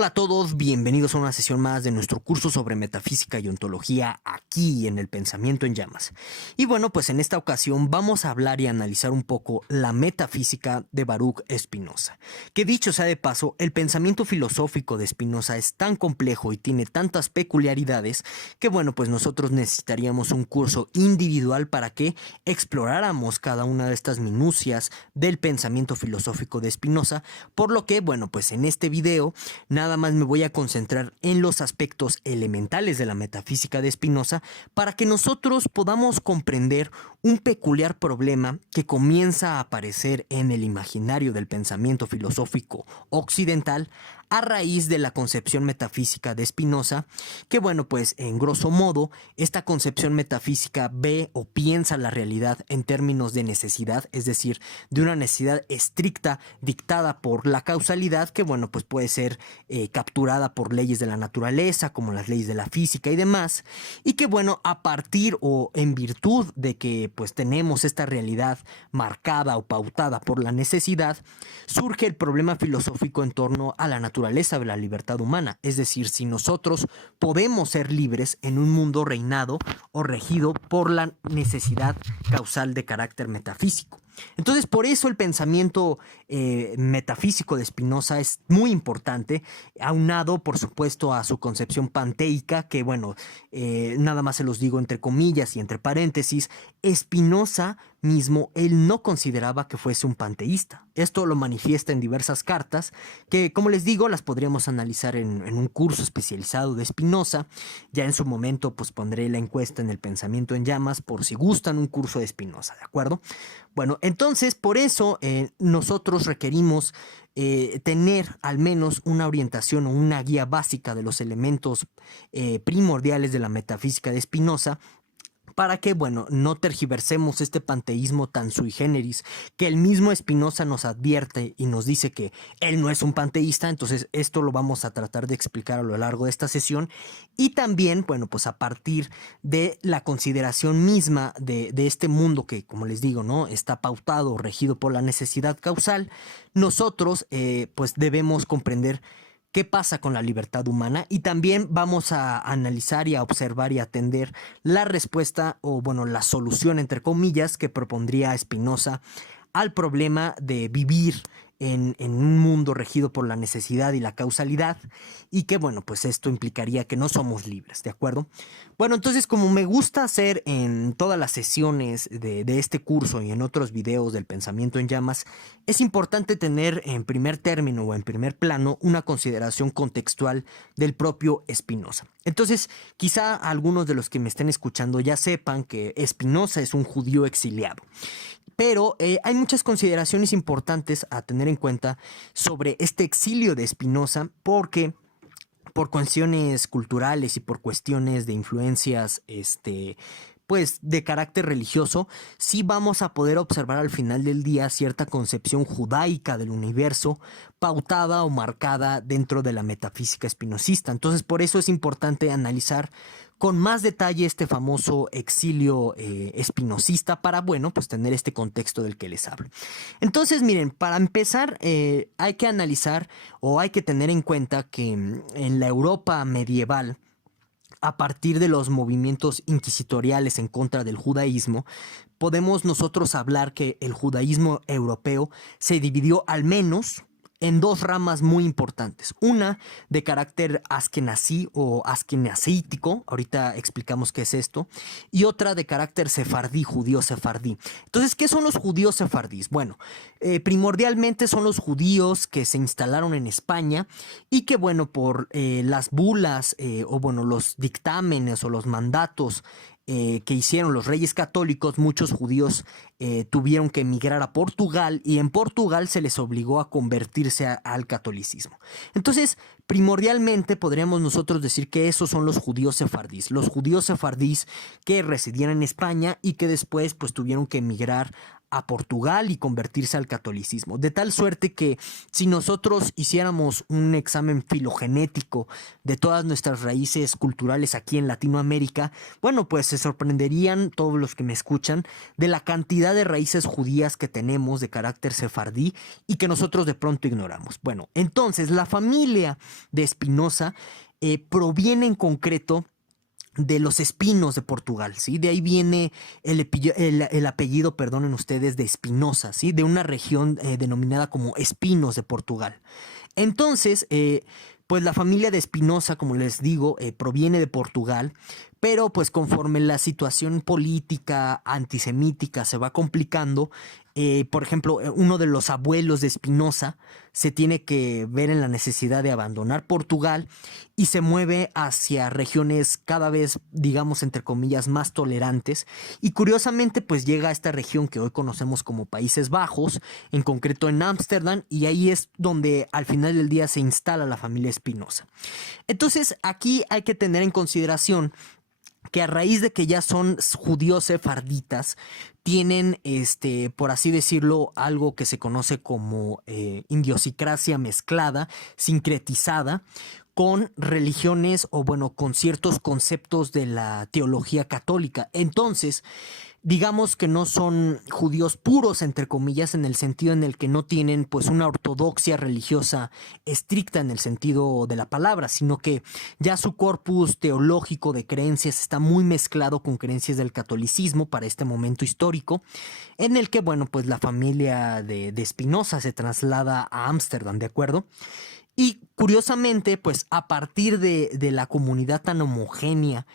Hola a todos, bienvenidos a una sesión más de nuestro curso sobre metafísica y ontología aquí en el Pensamiento en Llamas. Y bueno, pues en esta ocasión vamos a hablar y analizar un poco la metafísica de Baruch Spinoza. Que dicho sea de paso, el pensamiento filosófico de Spinoza es tan complejo y tiene tantas peculiaridades que bueno, pues nosotros necesitaríamos un curso individual para que exploráramos cada una de estas minucias del pensamiento filosófico de Spinoza, por lo que bueno, pues en este video nada más me voy a concentrar en los aspectos elementales de la metafísica de Spinoza para que nosotros podamos comprender un peculiar problema que comienza a aparecer en el imaginario del pensamiento filosófico occidental a raíz de la concepción metafísica de Spinoza, que bueno, pues en grosso modo, esta concepción metafísica ve o piensa la realidad en términos de necesidad, es decir, de una necesidad estricta dictada por la causalidad, que bueno, pues puede ser capturada por leyes de la naturaleza, como las leyes de la física y demás, y que bueno, a partir o en virtud de que pues tenemos esta realidad marcada o pautada por la necesidad, surge el problema filosófico en torno a la naturaleza de la libertad humana, es decir, si nosotros podemos ser libres en un mundo reinado o regido por la necesidad causal de carácter metafísico. Entonces, por eso el pensamiento metafísico de Spinoza es muy importante, aunado, por supuesto, a su concepción panteica, que, bueno, nada más se los digo entre comillas y entre paréntesis, Spinoza mismo, él no consideraba que fuese un panteísta. Esto lo manifiesta en diversas cartas, que, como les digo, las podríamos analizar en un curso especializado de Spinoza. Ya en su momento, pues pondré la encuesta en el Pensamiento en Llamas, por si gustan un curso de Spinoza, ¿de acuerdo? Bueno, entonces por eso nosotros requerimos tener al menos una orientación o una guía básica de los elementos primordiales de la metafísica de Spinoza, para que, bueno, no tergiversemos este panteísmo tan sui generis que el mismo Spinoza nos advierte y nos dice que él no es un panteísta. Entonces esto lo vamos a tratar de explicar a lo largo de esta sesión, y también, bueno, pues a partir de la consideración misma de este mundo que, como les digo, ¿no?, está pautado, regido por la necesidad causal, nosotros pues debemos comprender qué pasa con la libertad humana, y también vamos a analizar y a observar y atender la respuesta o, bueno, la solución, entre comillas, que propondría Spinoza al problema de vivir en un mundo regido por la necesidad y la causalidad, y que, bueno, pues esto implicaría que no somos libres, ¿de acuerdo? Bueno, entonces, como me gusta hacer en todas las sesiones de este curso y en otros videos del Pensamiento en Llamas, es importante tener en primer término o en primer plano una consideración contextual del propio Spinoza. Entonces, quizá algunos de los que me estén escuchando ya sepan que Spinoza es un judío exiliado. Pero hay muchas consideraciones importantes a tener en cuenta sobre este exilio de Spinoza, porque por cuestiones culturales y por cuestiones de influencias pues de carácter religioso, sí vamos a poder observar al final del día cierta concepción judaica del universo, pautada o marcada dentro de la metafísica espinosista. Entonces, por eso es importante analizar con más detalle este famoso exilio espinosista para, bueno, pues tener este contexto del que les hablo. Entonces, miren, para empezar, hay que analizar o hay que tener en cuenta que en la Europa medieval, a partir de los movimientos inquisitoriales en contra del judaísmo, podemos nosotros hablar que el judaísmo europeo se dividió al menos en dos ramas muy importantes. Una de carácter askenazí o askenazítico, ahorita explicamos qué es esto, y otra de carácter sefardí, judío sefardí. Entonces, ¿qué son los judíos sefardíes? Bueno, primordialmente son los judíos que se instalaron en España y que, bueno, por las bulas o, bueno, los dictámenes o los mandatos que hicieron los reyes católicos, muchos judíos tuvieron que emigrar a Portugal, y en Portugal se les obligó a convertirse al catolicismo. Entonces, primordialmente podríamos nosotros decir que esos son los judíos sefardíes que residían en España y que después pues tuvieron que emigrar a Portugal y convertirse al catolicismo. De tal suerte que si nosotros hiciéramos un examen filogenético de todas nuestras raíces culturales aquí en Latinoamérica, bueno, pues se sorprenderían todos los que me escuchan de la cantidad de raíces judías que tenemos de carácter sefardí y que nosotros de pronto ignoramos. Bueno, entonces la familia de Espinosa proviene en concreto de los Espinos de Portugal, ¿sí? De ahí viene el apellido, perdonen ustedes, de Espinosa, ¿sí? De una región denominada como Espinos de Portugal. Entonces, pues la familia de Espinosa, como les digo, proviene de Portugal, pero pues conforme la situación política antisemítica se va complicando, por ejemplo, uno de los abuelos de Espinosa se tiene que ver en la necesidad de abandonar Portugal y se mueve hacia regiones cada vez, digamos, entre comillas, más tolerantes. Y curiosamente, pues llega a esta región que hoy conocemos como Países Bajos, en concreto en Ámsterdam, y ahí es donde al final del día se instala la familia Espinosa. Entonces, aquí hay que tener en consideración que a raíz de que ya son judíos sefarditas, tienen, por así decirlo, algo que se conoce como idiosincrasia mezclada, sincretizada, con religiones o bueno, con ciertos conceptos de la teología católica. Entonces, digamos que no son judíos puros, entre comillas, en el sentido en el que no tienen pues una ortodoxia religiosa estricta en el sentido de la palabra, sino que ya su corpus teológico de creencias está muy mezclado con creencias del catolicismo para este momento histórico, en el que, bueno, pues la familia de Espinosa se traslada a Ámsterdam, ¿de acuerdo? Y curiosamente, pues a partir de la comunidad tan homogénea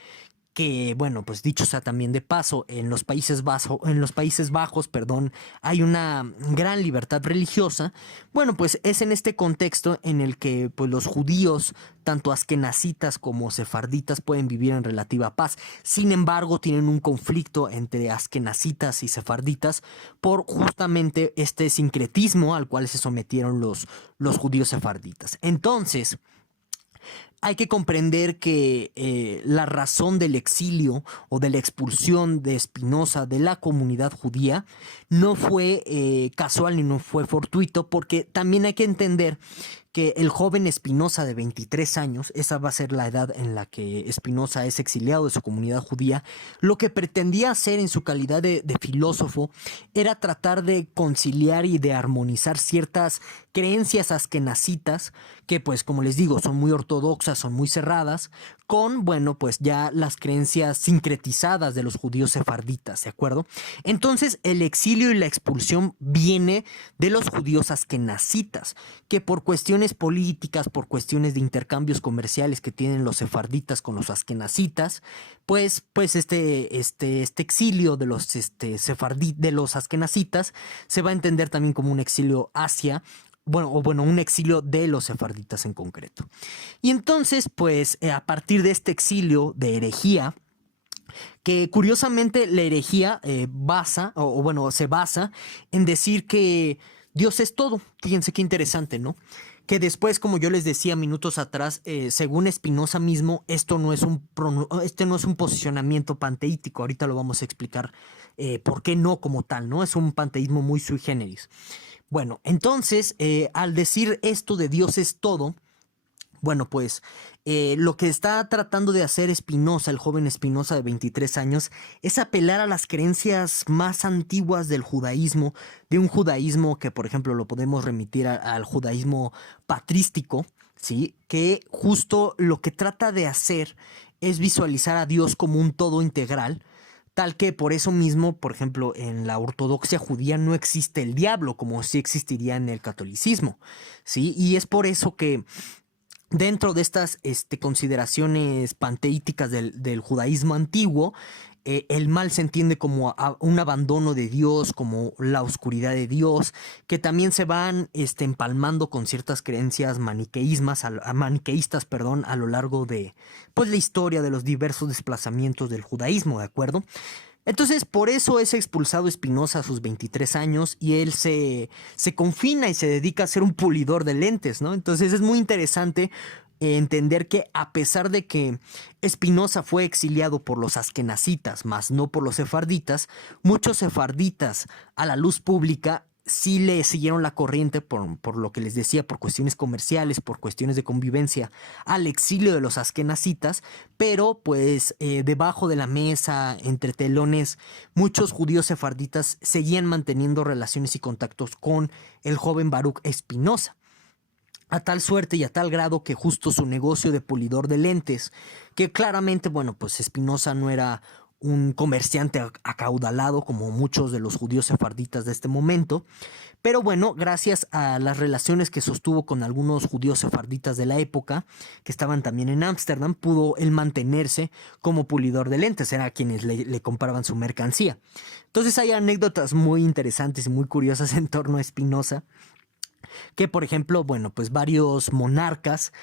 que, bueno, pues dicho sea también de paso, en los Países Bajos, perdón, hay una gran libertad religiosa. Bueno, pues es en este contexto en el que pues los judíos, tanto askenazitas como sefarditas, pueden vivir en relativa paz. Sin embargo, tienen un conflicto entre askenazitas y sefarditas por justamente este sincretismo al cual se sometieron los judíos sefarditas. Entonces, hay que comprender que la razón del exilio o de la expulsión de Espinosa de la comunidad judía no fue casual ni no fue fortuito, porque también hay que entender que el joven Espinosa de 23 años, esa va a ser la edad en la que Espinosa es exiliado de su comunidad judía, lo que pretendía hacer en su calidad de filósofo era tratar de conciliar y de armonizar ciertas creencias askenazitas, que pues como les digo son muy ortodoxas, son muy cerradas, con, bueno, pues ya las creencias sincretizadas de los judíos sefarditas, ¿de acuerdo? Entonces el exilio y la expulsión viene de los judíos askenazitas, que por cuestiones políticas, por cuestiones de intercambios comerciales que tienen los sefarditas con los askenazitas, pues este exilio de los de los askenazitas se va a entender también como un exilio hacia un exilio de los sefarditas en concreto. Y entonces, pues, a partir de este exilio de herejía, que curiosamente la herejía se basa en decir que Dios es todo. Fíjense qué interesante, ¿no? Que después, como yo les decía minutos atrás, según Espinosa mismo, este no es un posicionamiento panteítico. Ahorita lo vamos a explicar por qué no como tal, ¿no? Es un panteísmo muy sui generis. Bueno, entonces, al decir esto de Dios es todo, bueno, pues lo que está tratando de hacer Espinosa, el joven Espinosa de 23 años, es apelar a las creencias más antiguas del judaísmo, de un judaísmo que, por ejemplo, lo podemos remitir al judaísmo patrístico, ¿sí? Que justo lo que trata de hacer es visualizar a Dios como un todo integral, tal que por eso mismo, por ejemplo, en la ortodoxia judía no existe el diablo, como sí existiría en el catolicismo, ¿sí? Y es por eso que dentro de estas consideraciones panteísticas del judaísmo antiguo, el mal se entiende como un abandono de Dios, como la oscuridad de Dios, que también se van empalmando con ciertas creencias maniqueístas, a lo largo de pues, la historia de los diversos desplazamientos del judaísmo, ¿de acuerdo? Entonces, por eso es expulsado Espinosa a sus 23 años y él se confina y se dedica a ser un pulidor de lentes, ¿no? Entonces es muy interesante entender que a pesar de que Spinoza fue exiliado por los askenazitas, más no por los sefarditas, muchos sefarditas a la luz pública sí le siguieron la corriente por lo que les decía, por cuestiones comerciales, por cuestiones de convivencia, al exilio de los askenazitas, pero pues debajo de la mesa, entre telones, muchos judíos sefarditas seguían manteniendo relaciones y contactos con el joven Baruch Spinoza. A tal suerte y a tal grado que justo su negocio de pulidor de lentes, que claramente, bueno, pues Spinoza no era un comerciante acaudalado como muchos de los judíos sefarditas de este momento, pero bueno, gracias a las relaciones que sostuvo con algunos judíos sefarditas de la época, que estaban también en Ámsterdam, pudo él mantenerse como pulidor de lentes, era quienes le compraban su mercancía. Entonces hay anécdotas muy interesantes y muy curiosas en torno a Spinoza, que por ejemplo, bueno, pues varios monarcas,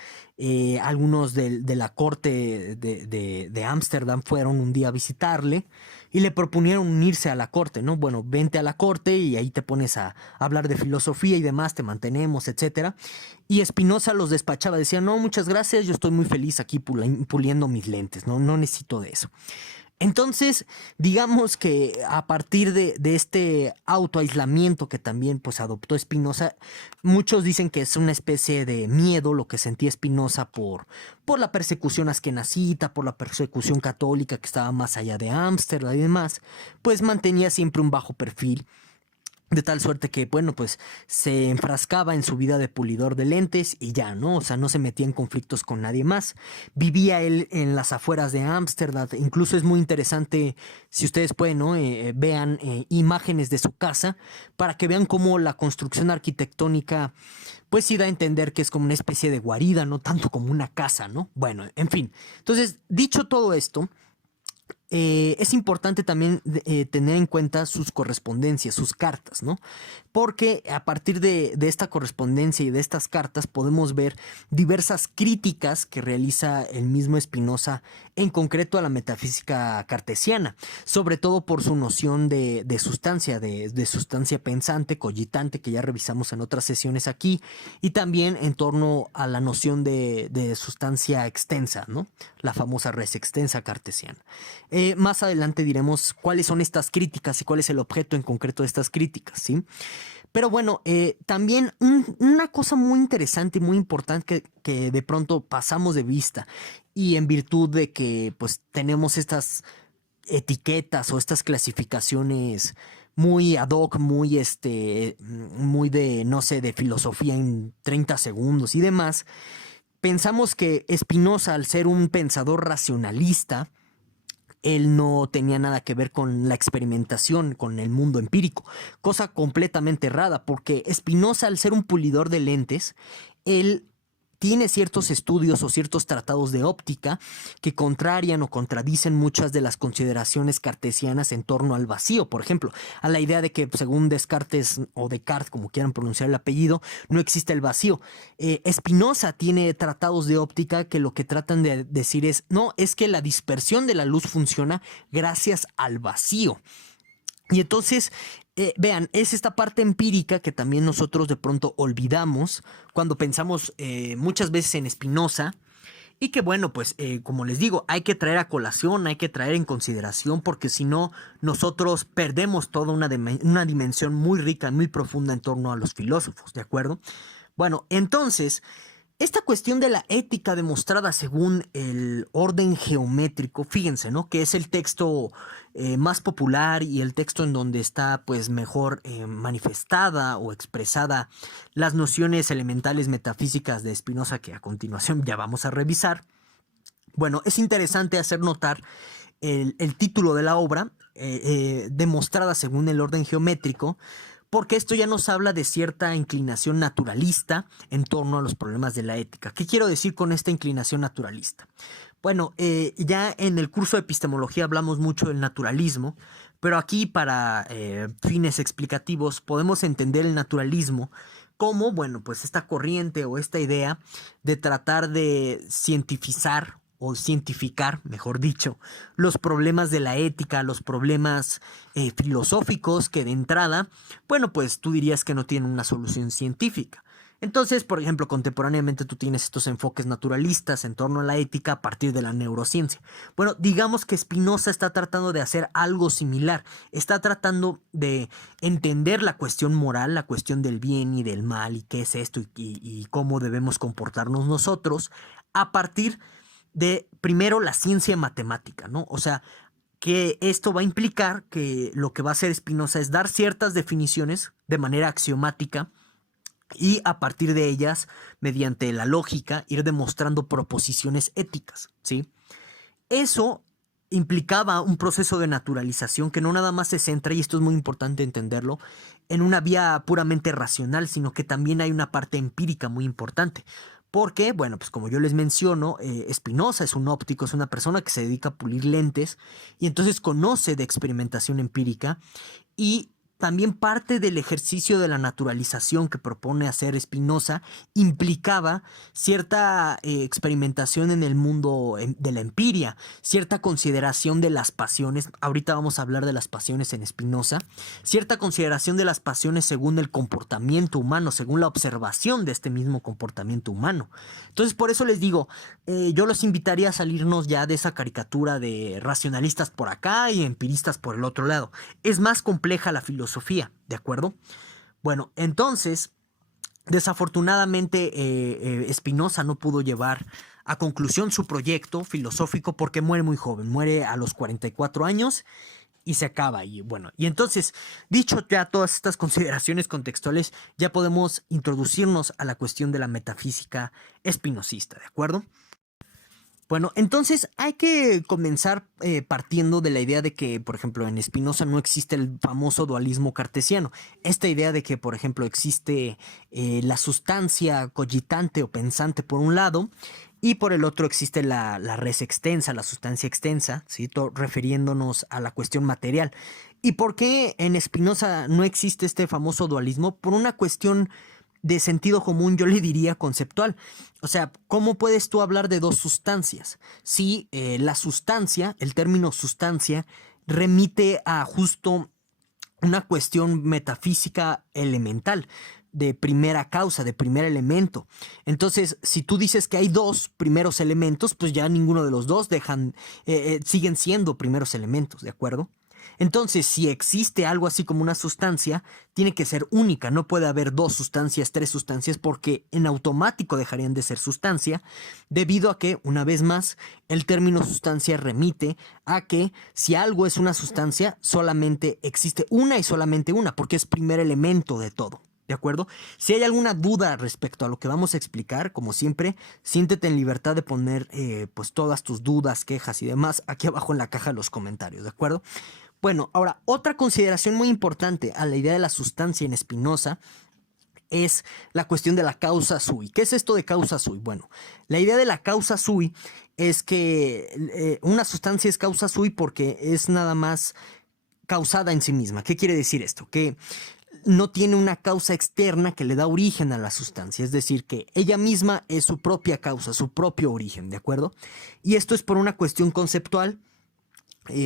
algunos de la corte de Ámsterdam fueron un día a visitarle y le proponieron unirse a la corte, ¿no? Bueno, vente a la corte y ahí te pones a hablar de filosofía y demás, te mantenemos, etcétera. Y Spinoza los despachaba, decía, no, muchas gracias, yo estoy muy feliz aquí puliendo mis lentes, no necesito de eso. Entonces, digamos que a partir de este autoaislamiento que también pues adoptó Spinoza, muchos dicen que es una especie de miedo lo que sentía Spinoza por la persecución askenazita, por la persecución católica que estaba más allá de Ámsterdam y demás, pues mantenía siempre un bajo perfil. De tal suerte que, bueno, pues se enfrascaba en su vida de pulidor de lentes y ya, ¿no? O sea, no se metía en conflictos con nadie más. Vivía él en las afueras de Ámsterdam. Incluso es muy interesante, si ustedes pueden, ¿no? Vean imágenes de su casa para que vean cómo la construcción arquitectónica, pues sí da a entender que es como una especie de guarida, no tanto como una casa, ¿no? Bueno, en fin. Entonces, dicho todo esto, es importante también tener en cuenta sus correspondencias, sus cartas, ¿no? Porque a partir de esta correspondencia y de estas cartas podemos ver diversas críticas que realiza el mismo Spinoza en concreto a la metafísica cartesiana, sobre todo por su noción de sustancia, de sustancia pensante, cogitante, que ya revisamos en otras sesiones aquí, y también en torno a la noción de sustancia extensa, ¿no? La famosa res extensa cartesiana. Más adelante diremos cuáles son estas críticas y cuál es el objeto en concreto de estas críticas, ¿sí? Pero bueno, también una cosa muy interesante y muy importante que de pronto pasamos de vista y en virtud de que pues tenemos estas etiquetas o estas clasificaciones muy ad hoc, muy de, no sé, de filosofía en 30 segundos y demás, pensamos que Spinoza, al ser un pensador racionalista, él no tenía nada que ver con la experimentación, con el mundo empírico, cosa completamente errada, porque Spinoza, al ser un pulidor de lentes, él tiene ciertos estudios o ciertos tratados de óptica que contrarian o contradicen muchas de las consideraciones cartesianas en torno al vacío, por ejemplo, a la idea de que según Descartes o Descartes, como quieran pronunciar el apellido, no existe el vacío. Spinoza tiene tratados de óptica que lo que tratan de decir es, no, es que la dispersión de la luz funciona gracias al vacío. Y entonces, vean, es esta parte empírica que también nosotros de pronto olvidamos cuando pensamos muchas veces en Spinoza. Y que bueno, pues como les digo, hay que traer a colación, hay que traer en consideración, porque si no, nosotros perdemos toda una dimensión muy rica, muy profunda en torno a los filósofos, ¿de acuerdo? Bueno, entonces, esta cuestión de la ética demostrada según el orden geométrico, fíjense, ¿no? Que es el texto más popular y el texto en donde está pues mejor manifestada o expresada las nociones elementales metafísicas de Spinoza, que a continuación ya vamos a revisar. Bueno, es interesante hacer notar el título de la obra, demostrada según el orden geométrico, porque esto ya nos habla de cierta inclinación naturalista en torno a los problemas de la ética. ¿Qué quiero decir con esta inclinación naturalista? Bueno, ya en el curso de epistemología hablamos mucho del naturalismo, pero aquí para fines explicativos podemos entender el naturalismo como, bueno, pues esta corriente o esta idea de tratar de cientificar o cientificar, mejor dicho, los problemas de la ética, los problemas filosóficos que de entrada, bueno, pues tú dirías que no tienen una solución científica. Entonces, por ejemplo, contemporáneamente tú tienes estos enfoques naturalistas en torno a la ética a partir de la neurociencia. Bueno, digamos que Spinoza está tratando de hacer algo similar. Está tratando de entender la cuestión moral, la cuestión del bien y del mal y qué es esto y cómo debemos comportarnos nosotros a partir de, primero, la ciencia matemática, ¿no? O sea, que esto va a implicar que lo que va a hacer Spinoza es dar ciertas definiciones de manera axiomática y a partir de ellas, mediante la lógica, ir demostrando proposiciones éticas, ¿sí? Eso implicaba un proceso de naturalización que no nada más se centra, y esto es muy importante entenderlo, en una vía puramente racional, sino que también hay una parte empírica muy importante. Porque, bueno, pues como yo les menciono, Spinoza es un óptico, es una persona que se dedica a pulir lentes y entonces conoce de experimentación empírica y también parte del ejercicio de la naturalización que propone hacer Spinoza implicaba cierta experimentación en el mundo de la empiria, cierta consideración de las pasiones. Ahorita vamos a hablar de las pasiones en Spinoza, cierta consideración de las pasiones según el comportamiento humano, según la observación de este mismo comportamiento humano. Entonces, por eso les digo, yo los invitaría a salirnos ya de esa caricatura de racionalistas por acá y empiristas por el otro lado. Es más compleja la filosofía, ¿de acuerdo? Bueno, entonces, desafortunadamente, Spinoza no pudo llevar a conclusión su proyecto filosófico porque muere muy joven, muere a los 44 años y se acaba. Y bueno, y entonces, dicho ya todas estas consideraciones contextuales, ya podemos introducirnos a la cuestión de la metafísica espinosista, ¿de acuerdo? Bueno, entonces hay que comenzar partiendo de la idea de que, por ejemplo, en Spinoza no existe el famoso dualismo cartesiano. Esta idea de que, por ejemplo, existe la sustancia cogitante o pensante por un lado y por el otro existe la res extensa, la sustancia extensa, ¿sí? Refiriéndonos a la cuestión material. ¿Y por qué en Spinoza no existe este famoso dualismo? Por una cuestión de sentido común, yo le diría conceptual. O sea, ¿cómo puedes tú hablar de dos sustancias? Si la sustancia, el término sustancia, remite a justo una cuestión metafísica elemental, de primera causa, de primer elemento. Entonces, si tú dices que hay dos primeros elementos, pues ya ninguno de los dos siguen siendo primeros elementos, ¿de acuerdo? Entonces, si existe algo así como una sustancia, tiene que ser única. No puede haber dos sustancias, tres sustancias, porque en automático dejarían de ser sustancia, debido a que, una vez más, el término sustancia remite a que si algo es una sustancia, solamente existe una y solamente una, porque es primer elemento de todo. ¿De acuerdo? Si hay alguna duda respecto a lo que vamos a explicar, como siempre, siéntete en libertad de poner pues todas tus dudas, quejas y demás aquí abajo en la caja de los comentarios, ¿de acuerdo? Bueno, ahora, otra consideración muy importante a la idea de la sustancia en Spinoza es la cuestión de la causa sui. ¿Qué es esto de causa sui? Bueno, la idea de la causa sui es que una sustancia es causa sui porque es nada más causada en sí misma. ¿Qué quiere decir esto? Que no tiene una causa externa que le da origen a la sustancia, es decir, que ella misma es su propia causa, su propio origen, ¿de acuerdo? Y esto es por una cuestión conceptual,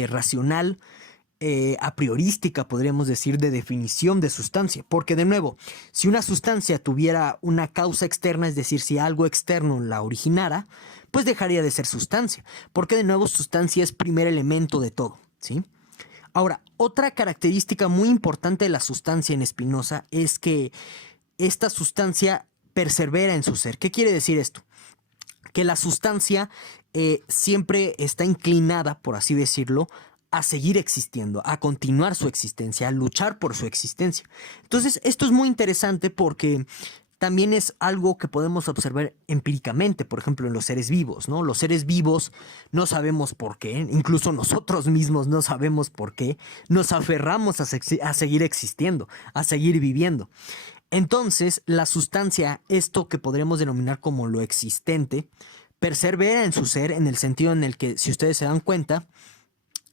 racional, a priorística, podríamos decir, de definición de sustancia. Porque, de nuevo, si una sustancia tuviera una causa externa, es decir, si algo externo la originara, pues dejaría de ser sustancia. Porque, de nuevo, sustancia es primer elemento de todo, ¿sí? Ahora, otra característica muy importante de la sustancia en Spinoza es que esta sustancia persevera en su ser. ¿Qué quiere decir esto? Que la sustancia siempre está inclinada, por así decirlo, a seguir existiendo, a continuar su existencia, a luchar por su existencia. Entonces, esto es muy interesante porque también es algo que podemos observar empíricamente, por ejemplo, en los seres vivos, ¿no? Los seres vivos no sabemos por qué, incluso nosotros mismos no sabemos por qué, nos aferramos a seguir existiendo, a seguir viviendo. Entonces, la sustancia, esto que podríamos denominar como lo existente, persevera en su ser en el sentido en el que, si ustedes se dan cuenta,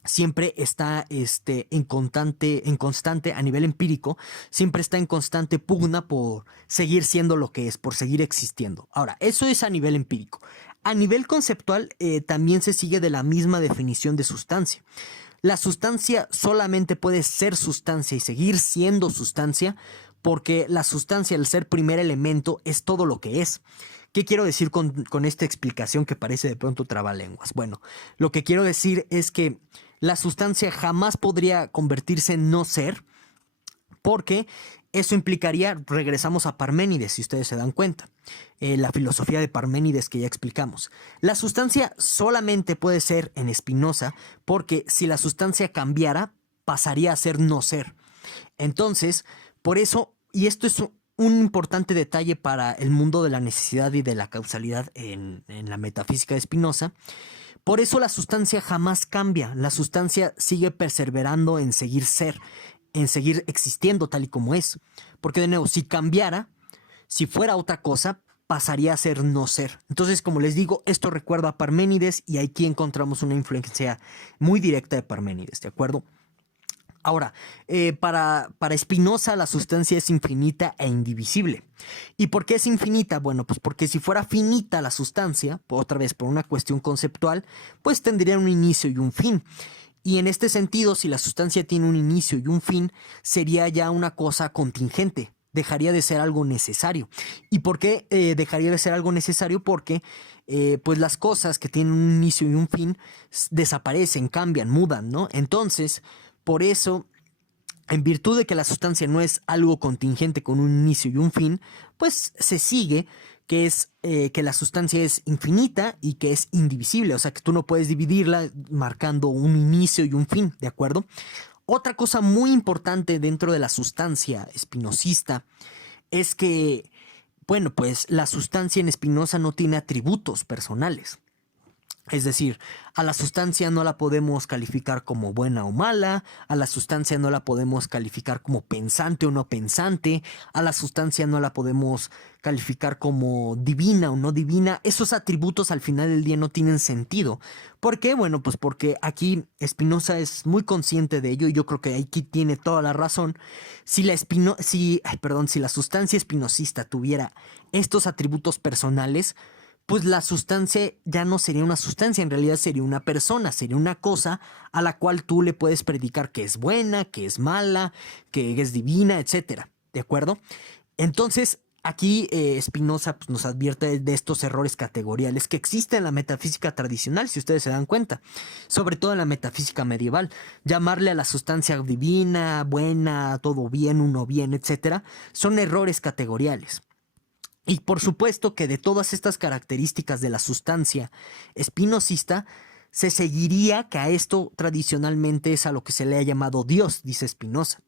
siempre está en constante a nivel empírico, siempre está en constante pugna por seguir siendo lo que es, por seguir existiendo. Ahora, eso es a nivel empírico. A nivel conceptual, también se sigue de la misma definición de sustancia. La sustancia solamente puede ser sustancia y seguir siendo sustancia porque la sustancia, al ser primer elemento, es todo lo que es. ¿Qué quiero decir con esta explicación que parece de pronto trabalenguas? Bueno, lo que quiero decir es que la sustancia jamás podría convertirse en no ser, porque eso implicaría, regresamos a Parménides, si ustedes se dan cuenta, la filosofía de Parménides que ya explicamos. La sustancia solamente puede ser en Spinoza, porque si la sustancia cambiara, pasaría a ser no ser. Entonces, por eso, y esto es un importante detalle para el mundo de la necesidad y de la causalidad en la metafísica de Spinoza, por eso la sustancia jamás cambia, la sustancia sigue perseverando en seguir ser, en seguir existiendo tal y como es. Porque de nuevo, si cambiara, si fuera otra cosa, pasaría a ser no ser. Entonces, como les digo, esto recuerda a Parménides y aquí encontramos una influencia muy directa de Parménides, ¿de acuerdo? Ahora, para Spinoza la sustancia es infinita e indivisible. ¿Y por qué es infinita? Bueno, pues porque si fuera finita la sustancia, otra vez por una cuestión conceptual, pues tendría un inicio y un fin. Y en este sentido, si la sustancia tiene un inicio y un fin, sería ya una cosa contingente, dejaría de ser algo necesario. ¿Y por qué dejaría de ser algo necesario? Porque pues las cosas que tienen un inicio y un fin desaparecen, cambian, mudan, ¿no? Entonces, por eso, en virtud de que la sustancia no es algo contingente con un inicio y un fin, pues se sigue que es que la sustancia es infinita y que es indivisible, o sea que tú no puedes dividirla marcando un inicio y un fin, ¿de acuerdo? Otra cosa muy importante dentro de la sustancia espinosista es que, bueno, pues la sustancia en Spinoza no tiene atributos personales. Es decir, a la sustancia no la podemos calificar como buena o mala, a la sustancia no la podemos calificar como pensante o no pensante, a la sustancia no la podemos calificar como divina o no divina. Esos atributos al final del día no tienen sentido. ¿Por qué? Bueno, pues porque aquí Spinoza es muy consciente de ello y yo creo que aquí tiene toda la razón. Si la sustancia espinosista tuviera estos atributos personales, pues la sustancia ya no sería una sustancia, en realidad sería una persona, sería una cosa a la cual tú le puedes predicar que es buena, que es mala, que es divina, etcétera. ¿De acuerdo? Entonces, aquí Spinoza pues, nos advierte de estos errores categoriales que existen en la metafísica tradicional, si ustedes se dan cuenta, sobre todo en la metafísica medieval. Llamarle a la sustancia divina, buena, todo bien, uno bien, etcétera, son errores categoriales. Y por supuesto que de todas estas características de la sustancia espinosista, se seguiría que a esto tradicionalmente es a lo que se le ha llamado Dios, dice Spinoza.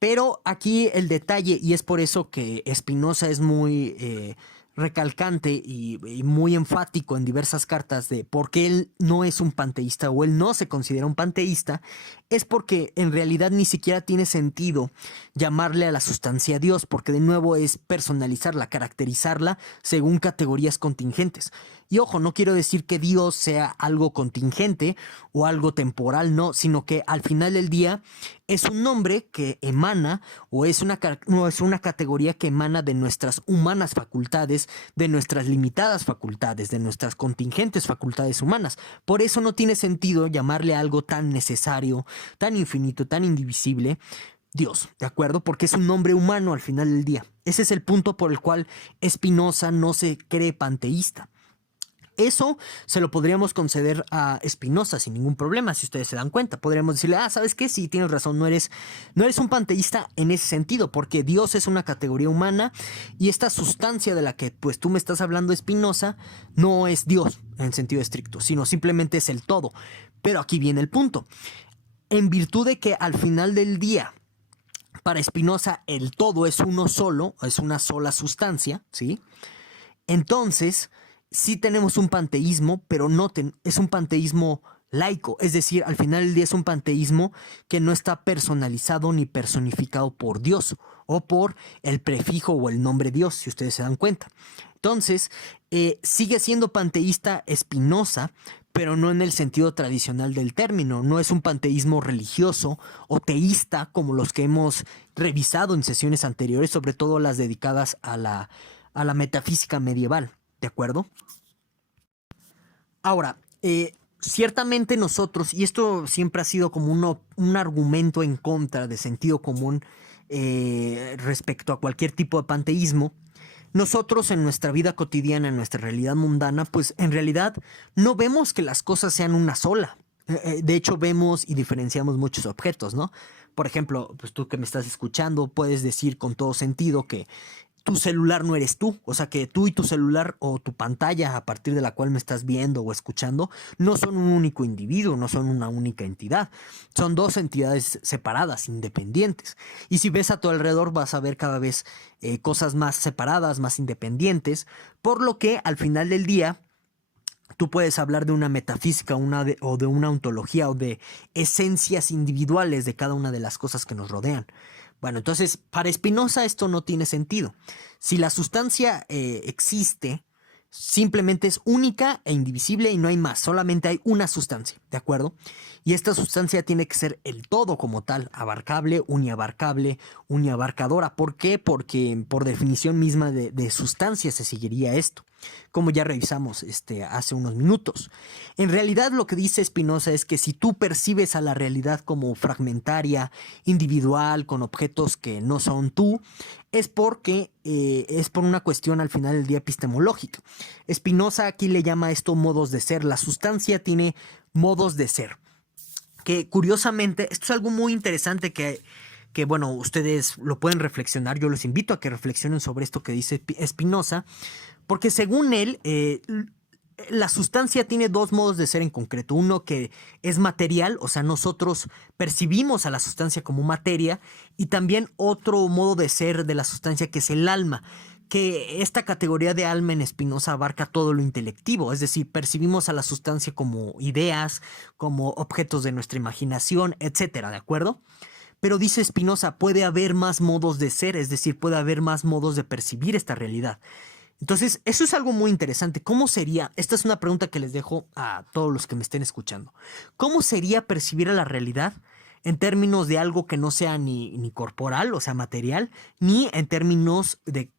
Pero aquí el detalle, y es por eso que Spinoza es muy recalcante y muy enfático en diversas cartas de por qué él no es un panteísta o él no se considera un panteísta, es porque en realidad ni siquiera tiene sentido llamarle a la sustancia Dios, porque de nuevo es personalizarla, caracterizarla según categorías contingentes. Y ojo, no quiero decir que Dios sea algo contingente o algo temporal, no, sino que al final del día es un nombre que emana o es una categoría que emana de nuestras humanas facultades, de nuestras limitadas facultades, de nuestras contingentes facultades humanas. Por eso no tiene sentido llamarle a algo tan necesario, tan infinito, tan indivisible, Dios, ¿de acuerdo? Porque es un nombre humano al final del día. Ese es el punto por el cual Spinoza no se cree panteísta. Eso se lo podríamos conceder a Spinoza sin ningún problema, si ustedes se dan cuenta. Podríamos decirle, ¿sabes qué? Sí, tienes razón, no eres un panteísta en ese sentido, porque Dios es una categoría humana y esta sustancia de la que pues tú me estás hablando, Spinoza, no es Dios en sentido estricto, sino simplemente es el todo. Pero aquí viene el punto. En virtud de que al final del día, para Spinoza, el todo es uno solo, es una sola sustancia, ¿sí? Entonces, sí tenemos un panteísmo, pero es un panteísmo laico, es decir, al final del día es un panteísmo que no está personalizado ni personificado por Dios o por el prefijo o el nombre Dios, si ustedes se dan cuenta. Entonces, sigue siendo panteísta Spinoza, pero no en el sentido tradicional del término. No es un panteísmo religioso o teísta como los que hemos revisado en sesiones anteriores, sobre todo las dedicadas a la metafísica medieval. ¿De acuerdo? Ahora, ciertamente nosotros, y esto siempre ha sido como un argumento en contra de sentido común respecto a cualquier tipo de panteísmo, nosotros en nuestra vida cotidiana, en nuestra realidad mundana, pues en realidad no vemos que las cosas sean una sola. De hecho, vemos y diferenciamos muchos objetos, ¿no? Por ejemplo, pues tú que me estás escuchando, puedes decir con todo sentido que tu celular no eres tú, o sea que tú y tu celular o tu pantalla a partir de la cual me estás viendo o escuchando no son un único individuo, no son una única entidad, son dos entidades separadas, independientes. Y si ves a tu alrededor vas a ver cada vez cosas más separadas, más independientes, por lo que al final del día tú puedes hablar de una metafísica o de una ontología o de esencias individuales de cada una de las cosas que nos rodean. Bueno, entonces para Spinoza esto no tiene sentido. Si la sustancia existe, simplemente es única e indivisible y no hay más, solamente hay una sustancia, ¿de acuerdo? Y esta sustancia tiene que ser el todo como tal, abarcable, uniabarcadora. ¿Por qué? Porque por definición misma de sustancia se seguiría esto, como ya revisamos hace unos minutos. En realidad lo que dice Spinoza es que si tú percibes a la realidad como fragmentaria, individual, con objetos que no son tú, es porque es por una cuestión al final del día epistemológica. Spinoza aquí le llama a esto modos de ser. La sustancia tiene modos de ser. Que curiosamente, esto es algo muy interesante que bueno, ustedes lo pueden reflexionar. Yo los invito a que reflexionen sobre esto que dice Spinoza, porque según él, la sustancia tiene dos modos de ser en concreto. Uno que es material, o sea, nosotros percibimos a la sustancia como materia, y también otro modo de ser de la sustancia que es el alma, que esta categoría de alma en Spinoza abarca todo lo intelectivo, es decir, percibimos a la sustancia como ideas, como objetos de nuestra imaginación, etcétera, ¿de acuerdo? Pero dice Spinoza, puede haber más modos de ser, es decir, puede haber más modos de percibir esta realidad. Entonces, eso es algo muy interesante. ¿Cómo sería? Esta es una pregunta que les dejo a todos los que me estén escuchando. ¿Cómo sería percibir a la realidad en términos de algo que no sea ni corporal, o sea, material, ni en términos de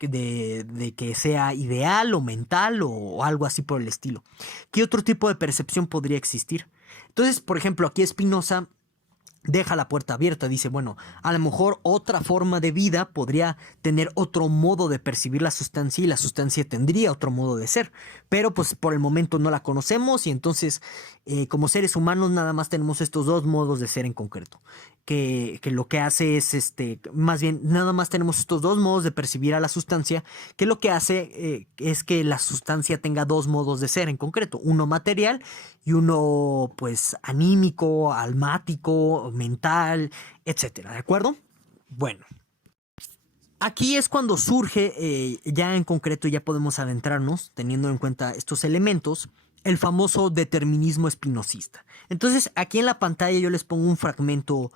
que sea ideal o mental o algo así por el estilo? ¿Qué otro tipo de percepción podría existir? Entonces, por ejemplo, aquí Spinoza deja la puerta abierta, dice, bueno, a lo mejor otra forma de vida podría tener otro modo de percibir la sustancia y la sustancia tendría otro modo de ser, pero pues por el momento no la conocemos y entonces como seres humanos nada más tenemos estos dos modos de ser en concreto, que lo que hace es, más bien nada más tenemos estos dos modos de percibir a la sustancia, que lo que hace es que la sustancia tenga dos modos de ser en concreto, uno material y uno pues anímico, almático, mental, etcétera, ¿de acuerdo? Bueno, aquí es cuando surge, ya en concreto ya podemos adentrarnos, teniendo en cuenta estos elementos, el famoso determinismo espinosista. Entonces, aquí en la pantalla yo les pongo un fragmento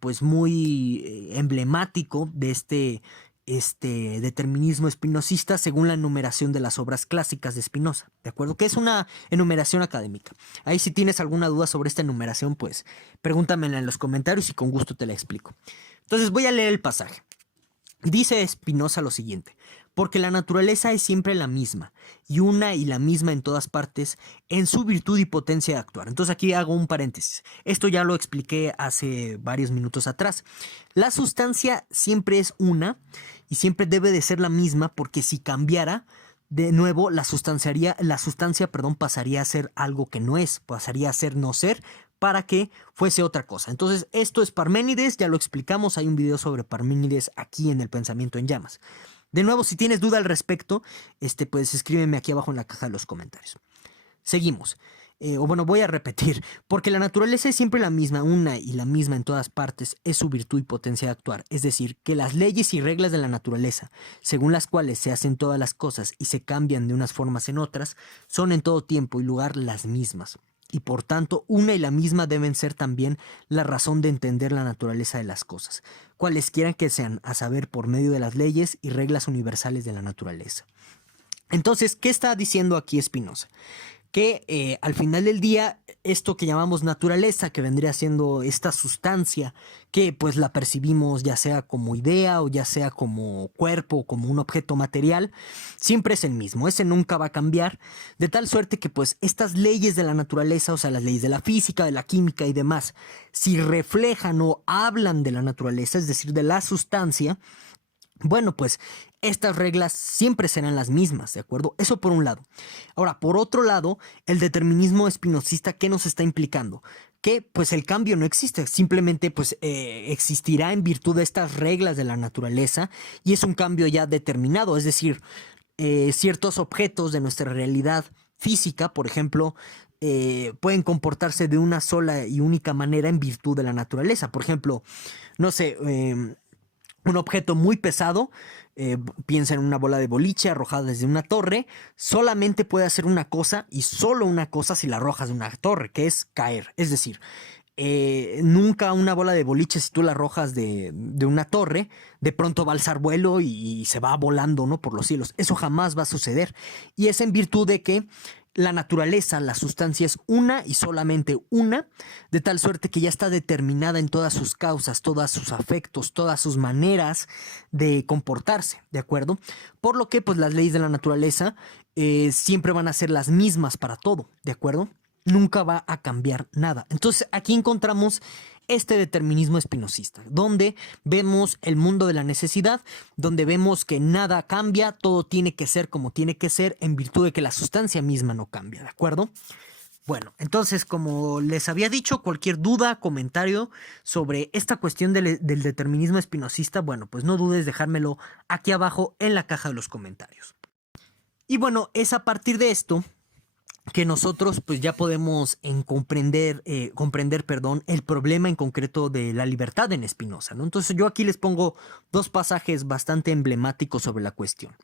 pues muy emblemático de este determinismo espinosista según la enumeración de las obras clásicas de Spinoza, ¿de acuerdo? Que es una enumeración académica. Ahí si tienes alguna duda sobre esta enumeración, pues pregúntamela en los comentarios y con gusto te la explico. Entonces voy a leer el pasaje. Dice Spinoza lo siguiente: porque la naturaleza es siempre la misma, y una y la misma en todas partes, en su virtud y potencia de actuar. Entonces aquí hago un paréntesis. Esto ya lo expliqué hace varios minutos atrás. La sustancia siempre es una y siempre debe de ser la misma, porque si cambiara, de nuevo la sustancia, pasaría a ser algo que no es, pasaría a ser no ser, para que fuese otra cosa. Entonces, esto es Parménides, ya lo explicamos, hay un video sobre Parménides aquí en El Pensamiento en Llamas. De nuevo, si tienes duda al respecto, pues escríbeme aquí abajo en la caja de los comentarios. Seguimos. Voy a repetir. Porque la naturaleza es siempre la misma, una y la misma en todas partes, es su virtud y potencia de actuar. Es decir, que las leyes y reglas de la naturaleza, según las cuales se hacen todas las cosas y se cambian de unas formas en otras, son en todo tiempo y lugar las mismas. Y por tanto, una y la misma deben ser también la razón de entender la naturaleza de las cosas, cualesquiera que sean, a saber, por medio de las leyes y reglas universales de la naturaleza. Entonces, ¿qué está diciendo aquí Spinoza? que al final del día esto que llamamos naturaleza, que vendría siendo esta sustancia que pues la percibimos ya sea como idea o ya sea como cuerpo o como un objeto material, siempre es el mismo, ese nunca va a cambiar, de tal suerte que pues estas leyes de la naturaleza, o sea, las leyes de la física, de la química y demás, si reflejan o hablan de la naturaleza, es decir, de la sustancia, bueno, pues estas reglas siempre serán las mismas, ¿de acuerdo? Eso por un lado. Ahora, por otro lado, el determinismo espinosista, ¿qué nos está implicando? Que pues el cambio no existe, simplemente pues existirá en virtud de estas reglas de la naturaleza y es un cambio ya determinado, es decir, ciertos objetos de nuestra realidad física, por ejemplo, pueden comportarse de una sola y única manera en virtud de la naturaleza. Por ejemplo, no sé, un objeto muy pesado, piensa en una bola de boliche arrojada desde una torre, solamente puede hacer una cosa y solo una cosa si la arrojas de una torre, que es caer. Es decir, nunca una bola de boliche, si tú la arrojas de una torre, de pronto va a alzar vuelo y se va volando, ¿no? Por los cielos. Eso jamás va a suceder. Y es en virtud de que la naturaleza, la sustancia es una y solamente una, de tal suerte que ya está determinada en todas sus causas, todos sus afectos, todas sus maneras de comportarse, ¿de acuerdo? Por lo que, pues, las leyes de la naturaleza siempre van a ser las mismas para todo, ¿de acuerdo? Nunca va a cambiar nada. Entonces, aquí encontramos este determinismo espinosista, donde vemos el mundo de la necesidad, donde vemos que nada cambia, todo tiene que ser como tiene que ser, en virtud de que la sustancia misma no cambia, ¿de acuerdo? Bueno, entonces, como les había dicho, cualquier duda, comentario sobre esta cuestión del determinismo espinosista, bueno, pues no dudes dejármelo aquí abajo en la caja de los comentarios. Y bueno, es a partir de esto que nosotros pues ya podemos comprender, perdón, el problema en concreto de la libertad en Spinoza, ¿no? Entonces yo aquí les pongo dos pasajes bastante emblemáticos sobre la cuestión.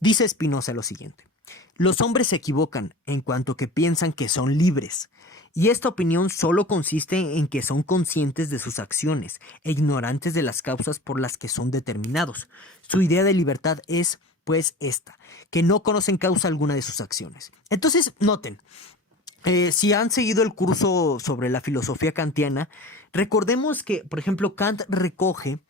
Dice Spinoza lo siguiente: los hombres se equivocan en cuanto que piensan que son libres, y esta opinión solo consiste en que son conscientes de sus acciones e ignorantes de las causas por las que son determinados. Su idea de libertad es pues esta, que no conocen causa alguna de sus acciones. Entonces, noten, si han seguido el curso sobre la filosofía kantiana, recordemos que, por ejemplo, Kant recoge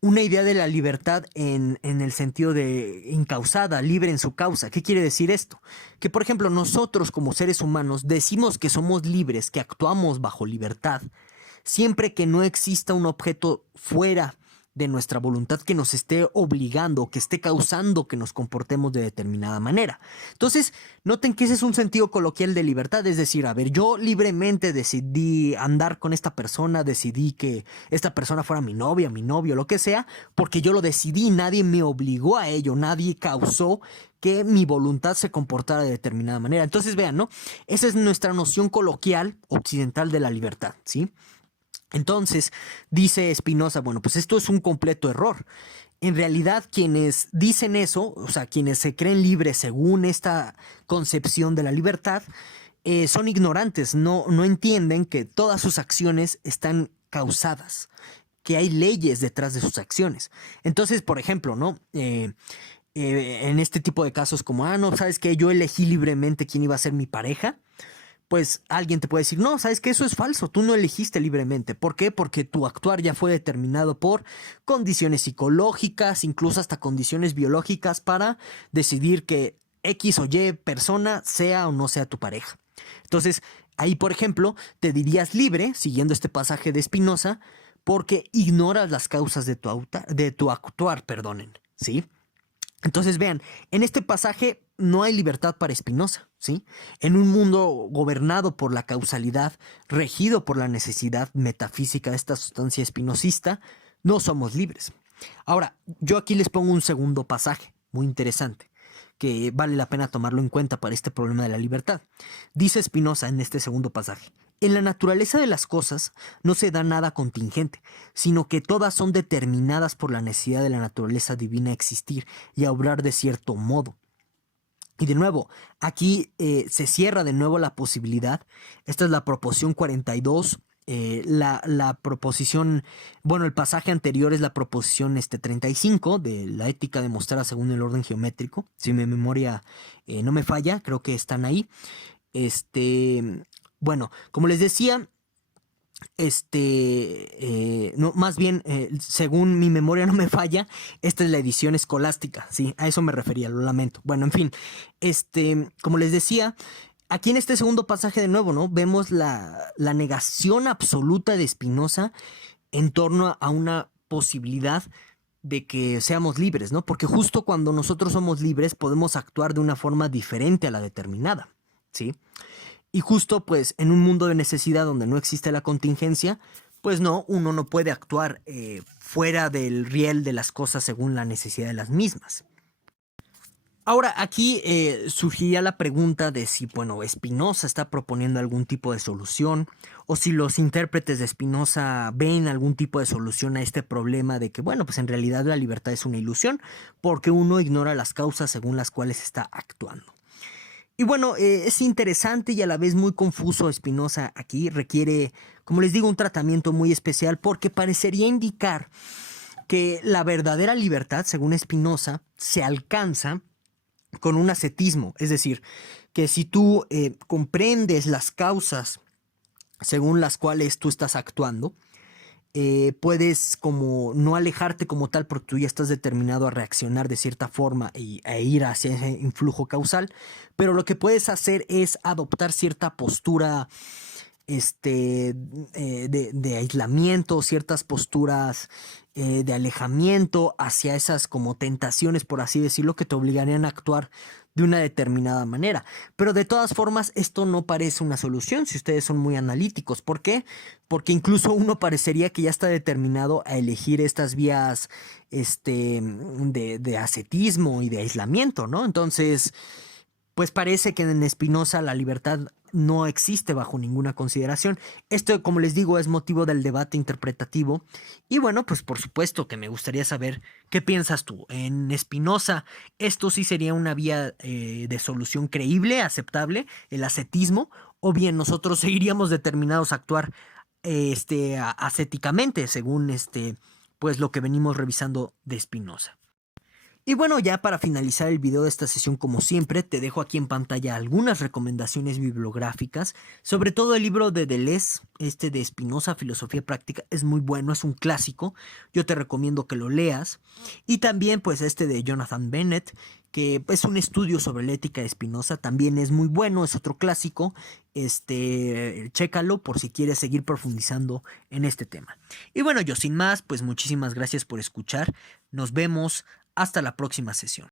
una idea de la libertad en el sentido de encausada, libre en su causa. ¿Qué quiere decir esto? Que, por ejemplo, nosotros como seres humanos decimos que somos libres, que actuamos bajo libertad, siempre que no exista un objeto fuera de nuestra voluntad que nos esté obligando, que esté causando que nos comportemos de determinada manera. Entonces, noten que ese es un sentido coloquial de libertad, es decir, a ver, yo libremente decidí andar con esta persona, decidí que esta persona fuera mi novia, mi novio, lo que sea, porque yo lo decidí, nadie me obligó a ello, nadie causó que mi voluntad se comportara de determinada manera. Entonces, vean, ¿no? Esa es nuestra noción coloquial occidental de la libertad, ¿sí? Entonces, dice Spinoza, bueno, pues esto es un completo error. En realidad, quienes dicen eso, o sea, quienes se creen libres según esta concepción de la libertad, son ignorantes, no entienden que todas sus acciones están causadas, que hay leyes detrás de sus acciones. Entonces, por ejemplo, ¿no? En este tipo de casos como, no, ¿sabes qué? Yo elegí libremente quién iba a ser mi pareja. Pues alguien te puede decir, no, sabes que eso es falso, tú no elegiste libremente. ¿Por qué? Porque tu actuar ya fue determinado por condiciones psicológicas, incluso hasta condiciones biológicas para decidir que X o Y persona sea o no sea tu pareja. Entonces, ahí, por ejemplo, te dirías libre, siguiendo este pasaje de Spinoza, porque ignoras las causas de tu actuar, perdonen, ¿sí? Entonces, vean, en este pasaje no hay libertad para Spinoza, ¿sí? En un mundo gobernado por la causalidad, regido por la necesidad metafísica de esta sustancia espinosista, no somos libres. Ahora, yo aquí les pongo un segundo pasaje muy interesante, que vale la pena tomarlo en cuenta para este problema de la libertad. Dice Spinoza en este segundo pasaje: en la naturaleza de las cosas no se da nada contingente, sino que todas son determinadas por la necesidad de la naturaleza divina a existir y a obrar de cierto modo. Y de nuevo, aquí se cierra de nuevo la posibilidad. Esta es la proposición 42. La proposición, bueno, el pasaje anterior es la proposición 35 de la ética demostrada según el orden geométrico. Si mi memoria no me falla, creo que están ahí. Bueno, como les decía, no, más bien, según mi memoria no me falla, esta es la edición escolástica, sí, a eso me refería, lo lamento. Bueno, en fin, como les decía, aquí en este segundo pasaje de nuevo, ¿no? Vemos la negación absoluta de Spinoza en torno a una posibilidad de que seamos libres, ¿no? Porque justo cuando nosotros somos libres podemos actuar de una forma diferente a la determinada, ¿sí? Y justo pues en un mundo de necesidad donde no existe la contingencia, pues no, uno no puede actuar fuera del riel de las cosas según la necesidad de las mismas. Ahora, aquí surgiría la pregunta de si, bueno, Spinoza está proponiendo algún tipo de solución o si los intérpretes de Spinoza ven algún tipo de solución a este problema de que, bueno, pues en realidad la libertad es una ilusión porque uno ignora las causas según las cuales está actuando. Y bueno, es interesante y a la vez muy confuso Spinoza aquí, requiere, como les digo, un tratamiento muy especial porque parecería indicar que la verdadera libertad, según Spinoza, se alcanza con un ascetismo, es decir, que si tú comprendes las causas según las cuales tú estás actuando, puedes como no alejarte como tal porque tú ya estás determinado a reaccionar de cierta forma e ir hacia ese influjo causal, pero lo que puedes hacer es adoptar cierta postura de aislamiento, ciertas posturas de alejamiento hacia esas como tentaciones, por así decirlo, que te obligarían a actuar de una determinada manera. Pero de todas formas, esto no parece una solución si ustedes son muy analíticos. ¿Por qué? Porque uno parecería que ya está determinado a elegir estas vías de ascetismo y de aislamiento, ¿no? Entonces, pues parece que en Spinoza la libertad no existe bajo ninguna consideración. Esto, como les digo, es motivo del debate interpretativo. Y bueno, pues por supuesto que me gustaría saber qué piensas tú. En Spinoza, ¿esto sí sería una vía de solución creíble, aceptable, el ascetismo? ¿O bien nosotros seguiríamos determinados a actuar ascéticamente, según pues lo que venimos revisando de Spinoza? Y bueno, ya para finalizar el video de esta sesión, como siempre, te dejo aquí en pantalla algunas recomendaciones bibliográficas, sobre todo el libro de Deleuze, de Spinoza, Filosofía Práctica, es muy bueno, es un clásico, yo te recomiendo que lo leas, y también pues de Jonathan Bennett, que es un estudio sobre la ética de Spinoza, también es muy bueno, es otro clásico, chécalo por si quieres seguir profundizando en este tema. Y bueno, yo sin más, pues muchísimas gracias por escuchar, nos vemos hasta la próxima sesión.